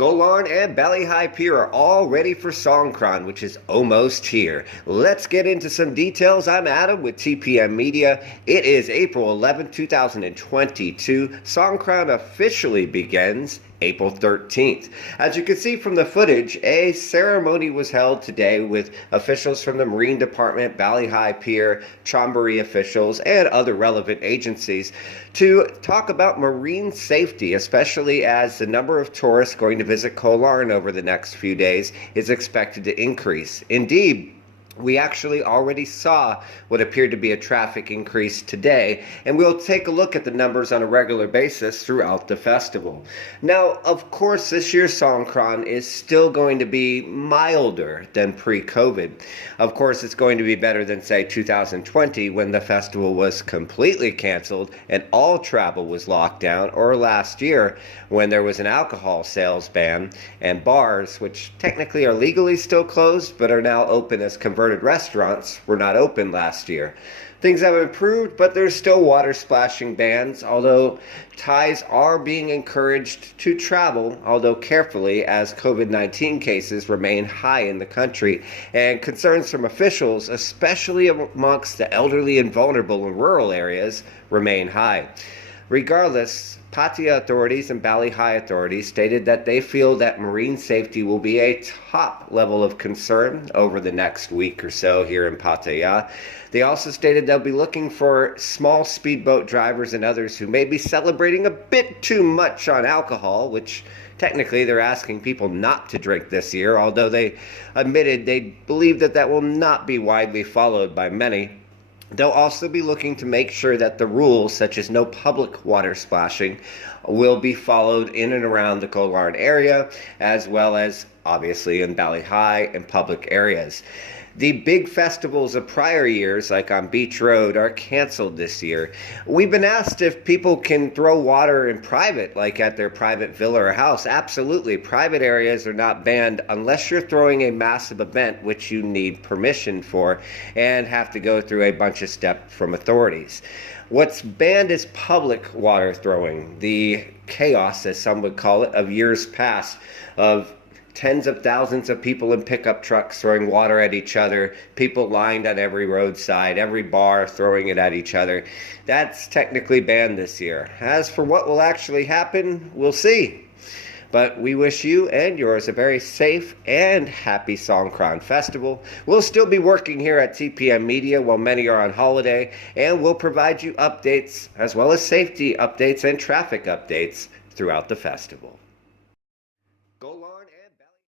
Larn and Bali Pier are all ready for Songkran, which is almost here. Let's get into some details. I'm Adam with TPM Media. It is April 11, 2022. Songkran officially begins April 13th. As you can see from the footage, a ceremony was held today with officials from the Marine Department, Bali Pier, Chambéry officials, and other relevant agencies to talk about marine safety, especially as the number of tourists going to visit Koh Larn over the next few days is expected to increase. Indeed, we actually already saw what appeared to be a traffic increase today, and we'll take a look at the numbers on a regular basis throughout the festival. Now, of course, this year's Songkran is still going to be milder than pre-COVID. Of course, it's going to be better than, say, 2020 when the festival was completely canceled and all travel was locked down, or last year when there was an alcohol sales ban and bars, which technically are legally still closed but are now open as converted restaurants, were not open last year. Things have improved, but there's still water splashing bans, although Thais are being encouraged to travel, although carefully, as COVID-19 cases remain high in the country, and concerns from officials, especially amongst the elderly and vulnerable in rural areas, remain high. Regardless, Pattaya authorities and Bali authorities stated that they feel that marine safety will be a top level of concern over the next week or so here in Pattaya. They also stated they'll be looking for small speedboat drivers and others who may be celebrating a bit too much on alcohol, which technically they're asking people not to drink this year, although they admitted they believe that that will not be widely followed by many. They'll also be looking to make sure that the rules, such as no public water splashing, will be followed in and around the Koh Larn area, as well as, obviously, in Bali and public areas. The big festivals of prior years, like on Beach Road, are canceled this year. We've been asked if people can throw water in private, like at their private villa or house. Absolutely. Private areas are not banned unless you're throwing a massive event, which you need permission for and have to go through a bunch of steps from authorities. What's banned is public water throwing. The chaos, as some would call it, of years past, of tens of thousands of people in pickup trucks throwing water at each other, people lined on every roadside, every bar throwing it at each other. That's technically banned this year. As for what will actually happen, we'll see. But we wish you and yours a very safe and happy Songkran festival. We'll still be working here at TPM Media while many are on holiday, and we'll provide you updates as well as safety updates and traffic updates throughout the festival. Go Larn and